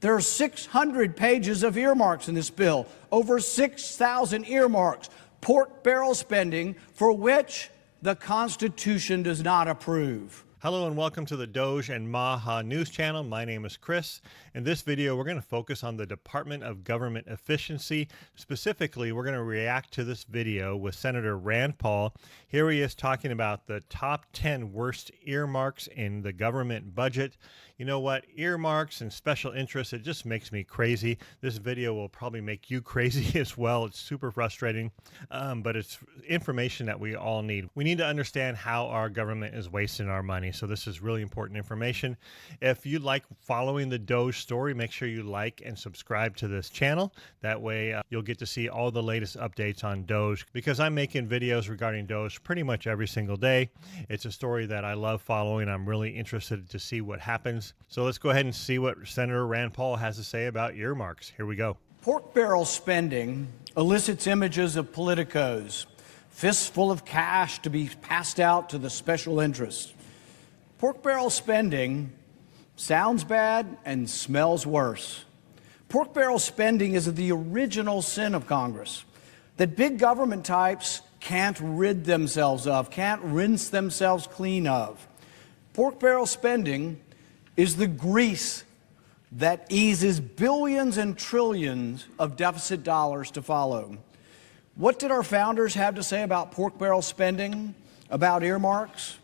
There are 600 pages of earmarks in this bill, over 6,000 earmarks, pork barrel spending for which the Constitution does not approve. Hello and welcome to the DOGE and MAHA news channel. My name is Chris. In this video, we're going to focus on the Department of Government Efficiency. Specifically, we're going to react to this video with Senator Rand Paul. Here he is talking about the top 10 worst earmarks in the government budget. You know what? Earmarks and special interests, it just makes me crazy. This video will probably make you crazy as well. It's super frustrating, but it's information that we all need. We need to understand how our government is wasting our money. So this is really important information. If you like following the DOGE story, make sure you like and subscribe to this channel. That way you'll get to see all the latest updates on DOGE, because I'm making videos regarding DOGE pretty much every single day. It's a story that I love following. I'm really interested to see what happens. So let's go ahead and see what Senator Rand Paul has to say about earmarks. Here we go. Pork barrel spending elicits images of politicos, fists full of cash to be passed out to the special interests. Pork barrel spending sounds bad and smells worse. Pork barrel spending is the original sin of Congress that big government types can't rid themselves of, can't rinse themselves clean of. Pork barrel spending is the grease that eases billions and trillions of deficit dollars to follow. What did our founders have to say about pork barrel spending, about earmarks?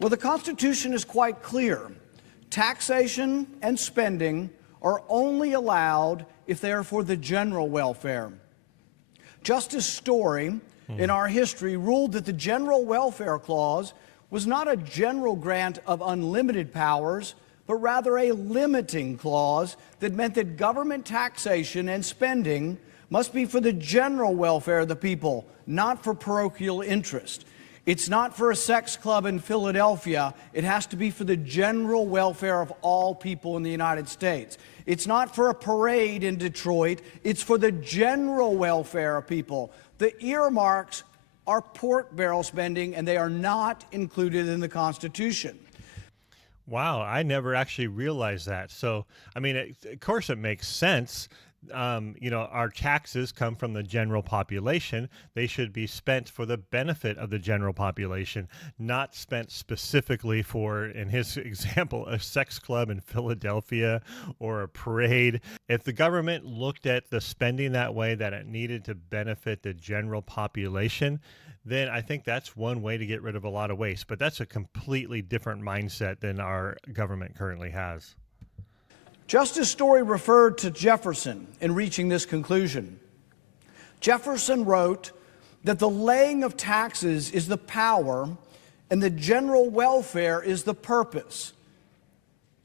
Well, the Constitution is quite clear. Taxation and spending are only allowed if they are for the general welfare. Justice Story, in our history, ruled that the General Welfare Clause was not a general grant of unlimited powers, but rather a limiting clause that meant that government taxation and spending must be for the general welfare of the people, not for parochial interest. It's not for a sex club in Philadelphia. It has to be for the general welfare of all people in the United States. It's not for a parade in Detroit. It's for the general welfare of people. The earmarks are pork barrel spending, and they are not included in the Constitution. Wow, I never actually realized that. So, I mean, of course it makes sense. You know, our taxes come from the general population. They should be spent for the benefit of the general population, not spent specifically for, in his example, a sex club in Philadelphia or a parade. If the government looked at the spending that way, that it needed to benefit the general population, then I think that's one way to get rid of a lot of waste. But that's a completely different mindset than our government currently has. Justice Story referred to Jefferson in reaching this conclusion. Jefferson wrote that the laying of taxes is the power and the general welfare is the purpose.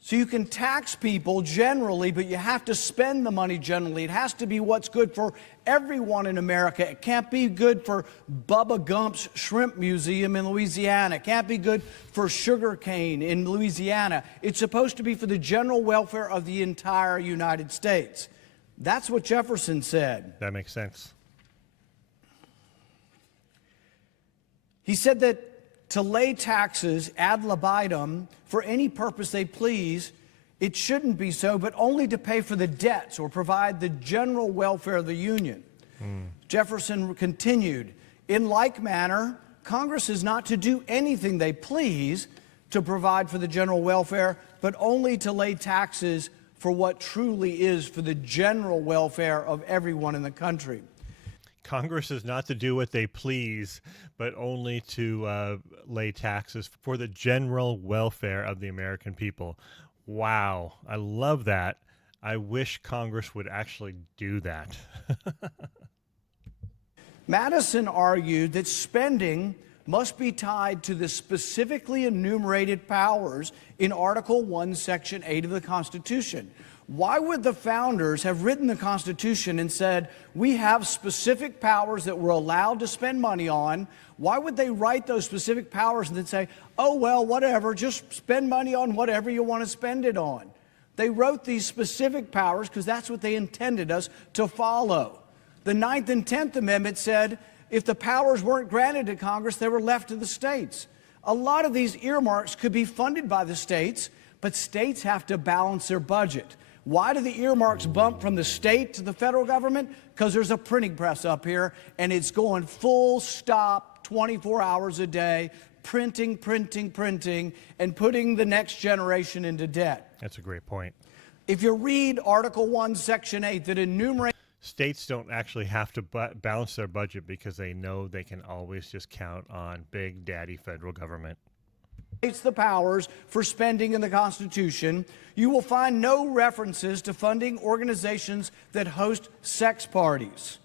So you can tax people generally, but you have to spend the money generally. It has to be what's good for everyone in America. It can't be good for Bubba Gump's Shrimp Museum in Louisiana. It can't be good for sugarcane in Louisiana. It's supposed to be for the general welfare of the entire United States. That's what Jefferson said. That makes sense. He said that to lay taxes ad libitum for any purpose they please, it shouldn't be so, but only to pay for the debts or provide the general welfare of the Union. Jefferson continued, in like manner, Congress is not to do anything they please to provide for the general welfare, but only to lay taxes for what truly is for the general welfare of everyone in the country. Congress is not to do what they please, but only to lay taxes for the general welfare of the American people. Wow, I love that. I wish Congress would actually do that. Madison argued that spending must be tied to the specifically enumerated powers in Article 1, Section 8 of the Constitution. Why would the founders have written the Constitution and said, we have specific powers that we're allowed to spend money on? Why would they write those specific powers and then say, oh, well, whatever, just spend money on whatever you want to spend it on? They wrote these specific powers because that's what they intended us to follow. The 9th and 10th Amendment said if the powers weren't granted to Congress, they were left to the states. A lot of these earmarks could be funded by the states, but states have to balance their budget. Why do the earmarks bump from the state to the federal government? Because there's a printing press up here, and it's going full stop 24 hours a day, printing, printing, printing, and putting the next generation into debt. That's a great point. If you read Article 1, Section 8, that enumerates States don't actually have to balance their budget because they know they can always just count on big daddy federal government. the powers for spending in the Constitution, you will find no references to funding organizations that host sex parties.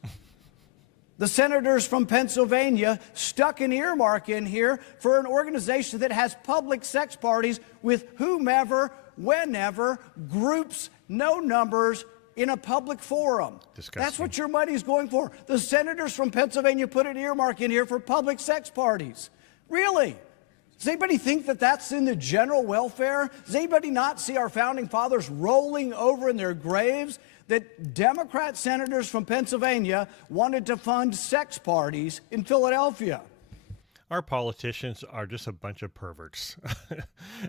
The senators from Pennsylvania stuck an earmark in here for an organization that has public sex parties with whomever, whenever, groups, no numbers, in a public forum. Disgusting. That's what your money's going for. The senators from Pennsylvania put an earmark in here for public sex parties. Really? Does anybody think that that's in the general welfare? Does anybody not see our founding fathers rolling over in their graves that Democrat senators from Pennsylvania wanted to fund sex parties in Philadelphia? Our politicians are just a bunch of perverts.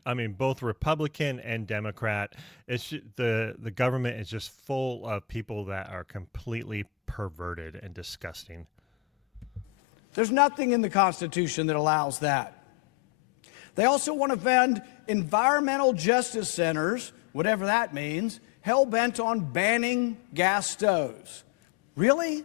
I mean, both Republican and Democrat. The government is just full of people that are completely perverted and disgusting. There's nothing in the Constitution that allows that. They also want to fund environmental justice centers, whatever that means, hell-bent on banning gas stoves. Really?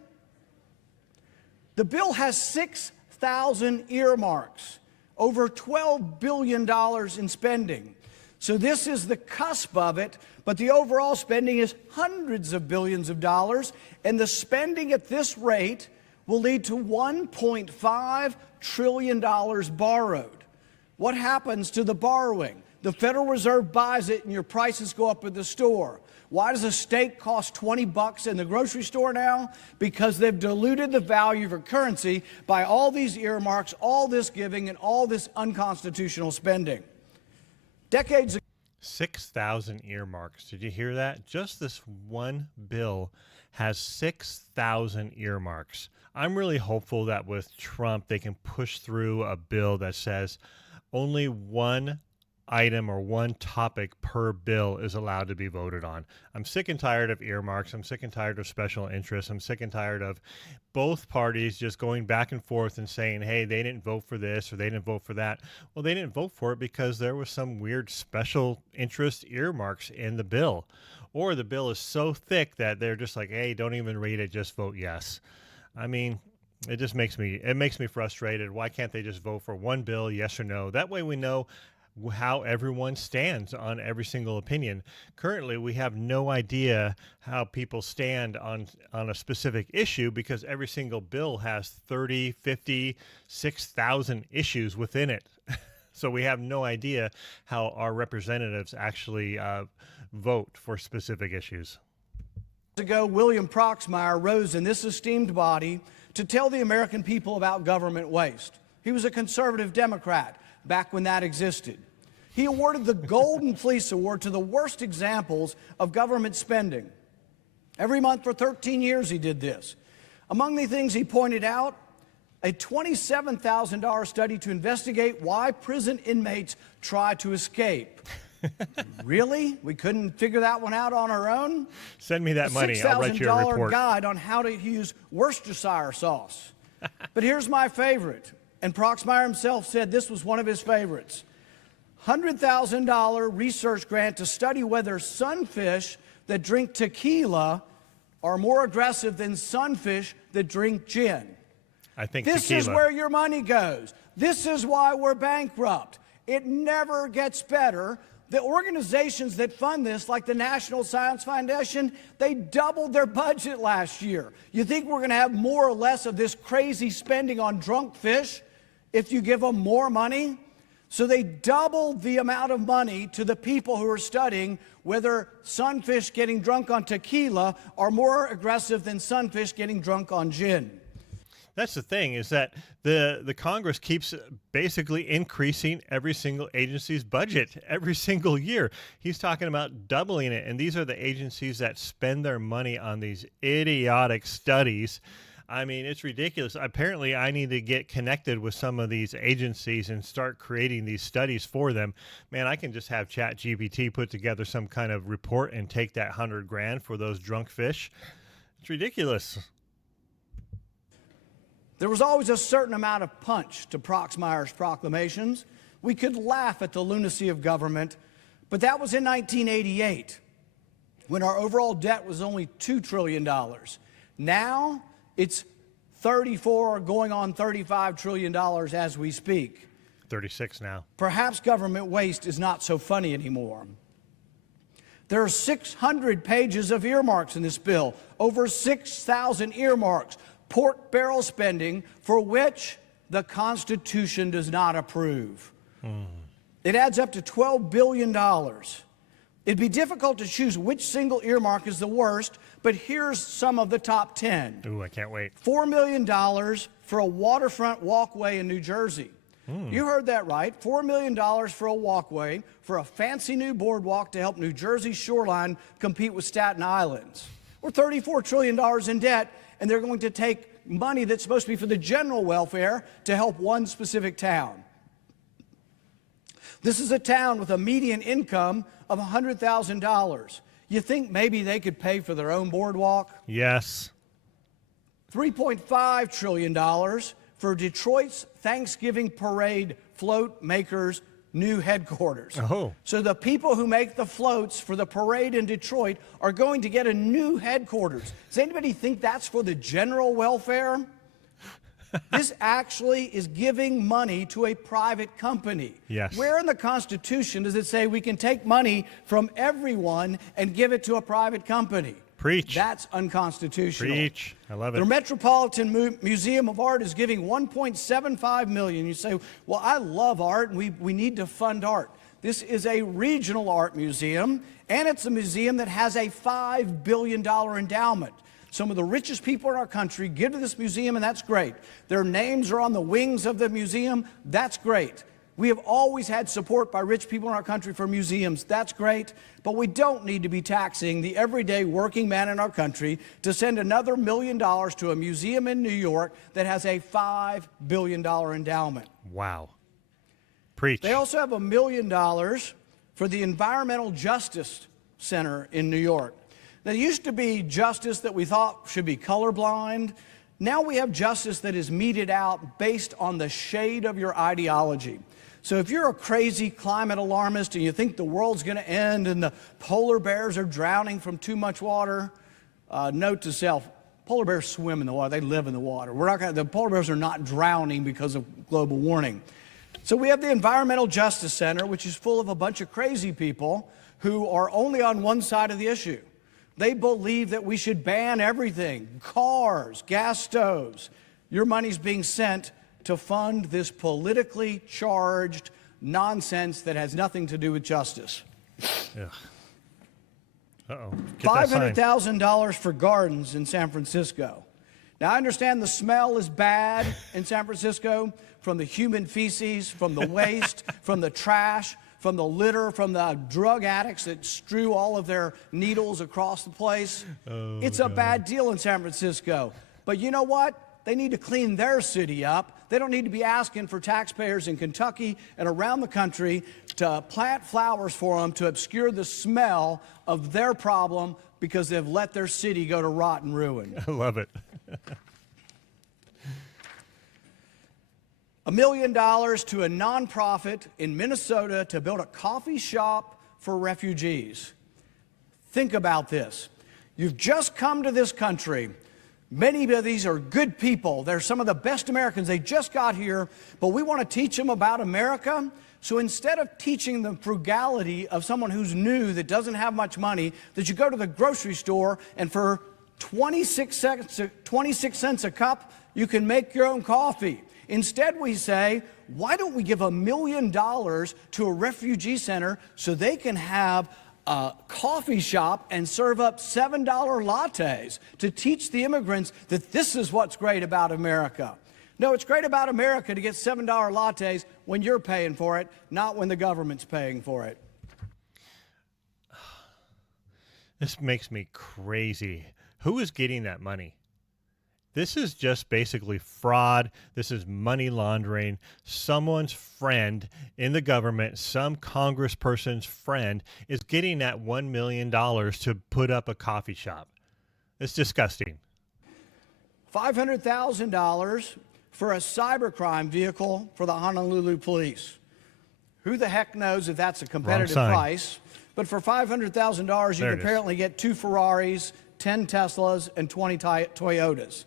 The bill has 6,000 earmarks, over $12 billion in spending. So this is the cusp of it, but the overall spending is hundreds of billions of dollars, and the spending at this rate will lead to $1.5 trillion borrowed. What happens to the borrowing? The Federal Reserve buys it and your prices go up at the store. Why does a steak cost $20 in the grocery store now? Because they've diluted the value of your currency by all these earmarks, all this giving, and all this unconstitutional spending. Decades ago, 6,000 earmarks. Did you hear that? Just this one bill has 6,000 earmarks. I'm really hopeful that with Trump, they can push through a bill that says only one item or one topic per bill is allowed to be voted on. I'm sick and tired of earmarks. I'm sick and tired of special interests. I'm sick and tired of both parties just going back and forth and saying, hey, they didn't vote for this or they didn't vote for that. Well, they didn't vote for it because there was some weird special interest earmarks in the bill. Or the bill is so thick that they're just like, hey, don't even read it, just vote yes. I mean, it just makes me frustrated. Why can't they just vote for one bill, yes or no? That way we know how everyone stands on every single opinion. Currently, we have no idea how people stand on a specific issue because every single bill has 30, 50, 6,000 issues within it. So we have no idea how our representatives actually vote for specific issues. Ago, William Proxmire rose in this esteemed body to tell the American people about government waste. He was a conservative Democrat back when that existed. He awarded the Golden Fleece Award to the worst examples of government spending. Every month for 13 years he did this. Among the things he pointed out, a $27,000 study to investigate why prison inmates try to escape. Really? We couldn't figure that one out on our own? Send me that money. I'll write you a report. $6,000 guide on how to use Worcestershire sauce. But here's my favorite. And Proxmire himself said this was one of his favorites. $100,000 research grant to study whether sunfish that drink tequila are more aggressive than sunfish that drink gin. I think this tequila. is where your money goes. This is why we're bankrupt. It never gets better. The organizations that fund this, like the National Science Foundation, they doubled their budget last year. You think we're going to have more or less of this crazy spending on drunk fish if you give them more money? So they doubled the amount of money to the people who are studying whether sunfish getting drunk on tequila are more aggressive than sunfish getting drunk on gin. That's the thing, is that the Congress keeps basically increasing every single agency's budget every single year. He's talking about doubling it, and these are the agencies that spend their money on these idiotic studies. I mean, it's ridiculous. Apparently, I need to get connected with some of these agencies and start creating these studies for them. Man, I can just have ChatGPT put together some kind of report and take that 100 grand for those drunk fish. It's ridiculous. There was always a certain amount of punch to Proxmire's proclamations. We could laugh at the lunacy of government, but that was in 1988, when our overall debt was only $2 trillion. Now, it's 34 going on $35 trillion as we speak. 36 now. Perhaps government waste is not so funny anymore. There are 600 pages of earmarks in this bill, over 6,000 earmarks, pork barrel spending for which the Constitution does not approve. It adds up to $12 billion. It'd be difficult to choose which single earmark is the worst, but here's some of the top 10. Ooh, I can't wait. $4 million for a waterfront walkway in New Jersey. You heard that right. $4 million for a walkway, for a fancy new boardwalk to help New Jersey's shoreline compete with Staten Island's. We're $34 trillion in debt, and they're going to take money that's supposed to be for the general welfare to help one specific town. This is a town with a median income of $100,000. You think maybe they could pay for their own boardwalk? Yes. $3.5 trillion for Detroit's Thanksgiving Parade float makers' new headquarters. Oh. So the people who make the floats for the parade in Detroit are going to get a new headquarters. Does anybody think that's for the general welfare? This actually is giving money to a private company. Yes. Where in the Constitution does it say we can take money from everyone and give it to a private company? Preach. That's unconstitutional. Preach. I love it. The Metropolitan Museum of Art is giving $1.75 million. You say, well, I love art, and we need to fund art. This is a regional art museum, and it's a museum that has a $5 billion endowment. Some of the richest people in our country give to this museum, and that's great. Their names are on the wings of the museum. That's great. We have always had support by rich people in our country for museums. That's great. But we don't need to be taxing the everyday working man in our country to send another $1 million to a museum in New York that has a $5 billion endowment. Wow. Preach. They also have $1 million for the Environmental Justice Center in New York. Now, there used to be justice that we thought should be colorblind. Now we have justice that is meted out based on the shade of your ideology. So if you're a crazy climate alarmist and you think the world's going to end and the polar bears are drowning from too much water, note to self, polar bears swim in the water. They live in the water. The polar bears are not drowning because of global warming. So we have the Environmental Justice Center, which is full of a bunch of crazy people who are only on one side of the issue. They believe that we should ban everything, cars, gas stoves. Your money's being sent to fund this politically charged nonsense that has nothing to do with justice. Ugh. Uh-oh. Get that sign. $500,000 for gardens in San Francisco. Now, I understand the smell is bad in San Francisco from the human feces, from the waste, from the trash, from the litter, from the drug addicts that strew all of their needles across the place. Oh, it's a bad deal in San Francisco. But you know what? They need to clean their city up. They don't need to be asking for taxpayers in Kentucky and around the country to plant flowers for them to obscure the smell of their problem because they've let their city go to rot and ruin. I love it. $1 million to a nonprofit in Minnesota to build a coffee shop for refugees. Think about this. You've just come to this country. Many of these are good people. They're some of the best Americans. They just got here, but we want to teach them about America. So instead of teaching them frugality of someone who's new that doesn't have much money, that you go to the grocery store and for 26 cents a cup, you can make your own coffee. Instead, we say, why don't we give $1 million to a refugee center so they can have a coffee shop and serve up $7 lattes to teach the immigrants that this is what's great about America. No, it's great about America to get $7 lattes when you're paying for it, not when the government's paying for it. This makes me crazy. Who is getting that money? This is just basically fraud. This is money laundering. Someone's friend in the government, some congressperson's friend, is getting that $1 million to put up a coffee shop. It's disgusting. $500,000 for a cybercrime vehicle for the Honolulu police. Who the heck knows if that's a competitive price? But for $500,000, you can apparently get 2 Ferraris, 10 Teslas, and 20 Toyotas.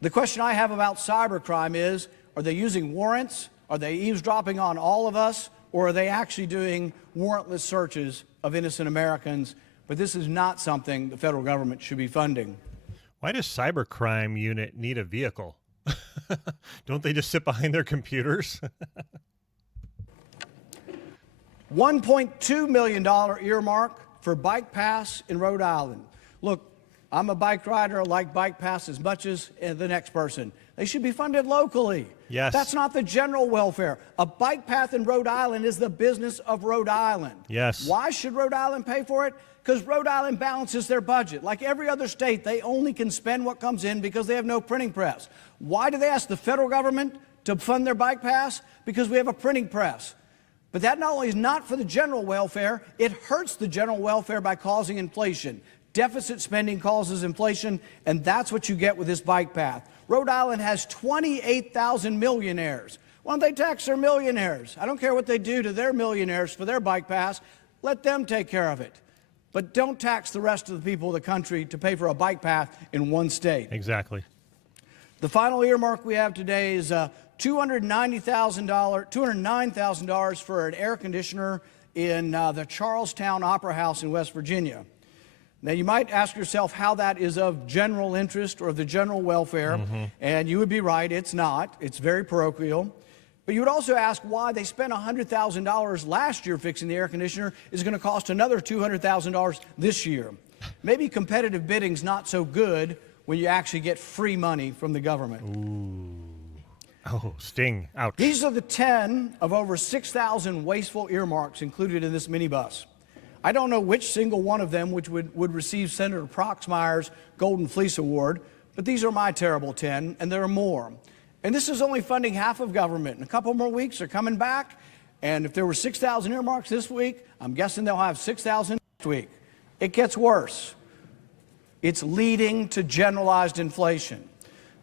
The question I have about cybercrime is, are they using warrants? Are they eavesdropping on all of us? Or are they actually doing warrantless searches of innocent Americans? But this is not something the federal government should be funding. Why does cybercrime unit need a vehicle? Don't they just sit behind their computers? $1.2 million earmark for bike pass in Rhode Island. Look, I'm a bike rider. I like bike pass as much as the next person. They should be funded locally. Yes. That's not the general welfare. A bike path in Rhode Island is the business of Rhode Island. Yes. Why should Rhode Island pay for it? Because Rhode Island balances their budget. Like every other state, they only can spend what comes in because they have no printing press. Why do they ask the federal government to fund their bike pass? Because we have a printing press. But that not only is not for the general welfare, it hurts the general welfare by causing inflation. Deficit spending causes inflation, and that's what you get with this bike path. Rhode Island has 28,000 millionaires. Why don't they tax their millionaires? I don't care what they do to their millionaires for their bike pass. Let them take care of it. But don't tax the rest of the people of the country to pay for a bike path in one state. Exactly. The final earmark we have today is $209,000 for an air conditioner in the Charlestown Opera House in West Virginia. Now, you might ask yourself how that is of general interest or of the general welfare, and you would be right, it's not. It's very parochial. But you would also ask why they spent $100,000 last year fixing the air conditioner is going to cost another $200,000 this year. Maybe competitive bidding's not so good when you actually get free money from the government. Ooh. Oh, sting. Ouch. These are the 10 of over 6,000 wasteful earmarks included in this minibus. I don't know which single one of them which would receive Senator Proxmire's Golden Fleece Award, but these are my terrible 10, and there are more. And this is only funding half of government. In a couple more weeks, they're coming back, and if there were 6,000 earmarks this week, I'm guessing they'll have 6,000 next week. It gets worse. It's leading to generalized inflation.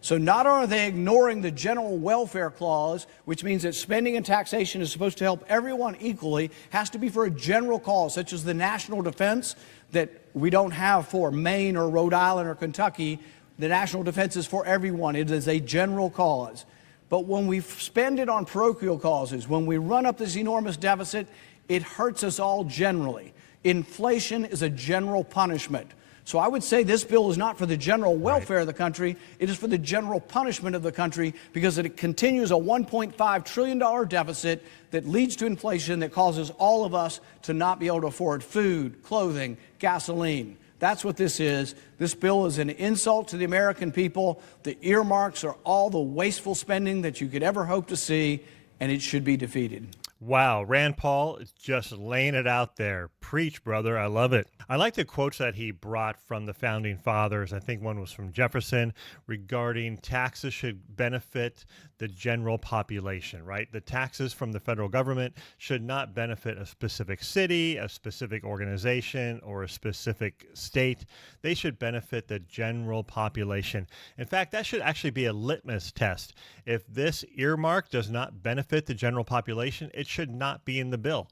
So not only are they ignoring the general welfare clause, which means that spending and taxation is supposed to help everyone equally, has to be for a general cause, such as the national defense that we don't have for Maine or Rhode Island or Kentucky. The national defense is for everyone. It is a general cause. But when we spend it on parochial causes, when we run up this enormous deficit, it hurts us all generally. Inflation is a general punishment. So I would say this bill is not for the general welfare of the country. It is for the general punishment of the country because it continues a $1.5 trillion deficit that leads to inflation that causes all of us to not be able to afford food, clothing, gasoline. That's what this is. This bill is an insult to the American people. The earmarks are all the wasteful spending that you could ever hope to see, and it should be defeated. Wow, Rand Paul is just laying it out there. Preach, brother. I love it. I like the quotes that he brought from the founding fathers. I think one was from Jefferson regarding taxes should benefit the general population, right? The taxes from the federal government should not benefit a specific city, a specific organization, or a specific state. They should benefit the general population. In fact, that should actually be a litmus test. If this earmark does not benefit the general population, it should not be in the bill.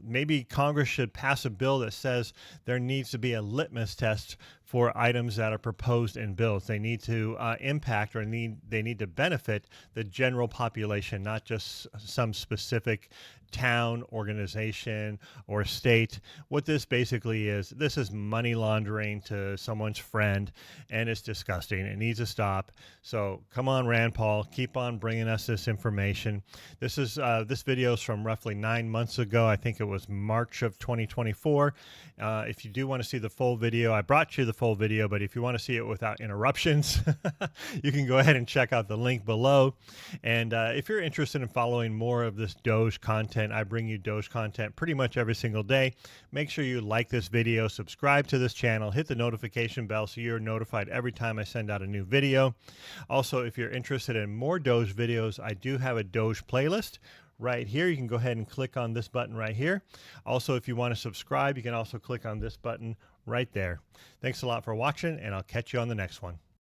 Maybe Congress should pass a bill that says there needs to be a litmus test for items that are proposed in bills. They need to impact or they need to benefit the general population, not just some specific town, organization, or state. What this basically is, this is money laundering to someone's friend, and it's disgusting. It needs to stop. So come on, Rand Paul, keep on bringing us this information. This video is from roughly 9 months ago. I think it was March of 2024. If you do want to see the full video, I brought you the full video, but if you want to see it without interruptions, you can go ahead and check out the link below. And if you're interested in following more of this DOGE content, content. I bring you Doge content pretty much every single day. Make sure you like this video, subscribe to this channel, hit the notification bell so you're notified every time I send out a new video. Also, if you're interested in more Doge videos, I do have a Doge playlist right here. You can go ahead and click on this button right here. Also, if you want to subscribe, you can also click on this button right there. Thanks a lot for watching, and I'll catch you on the next one.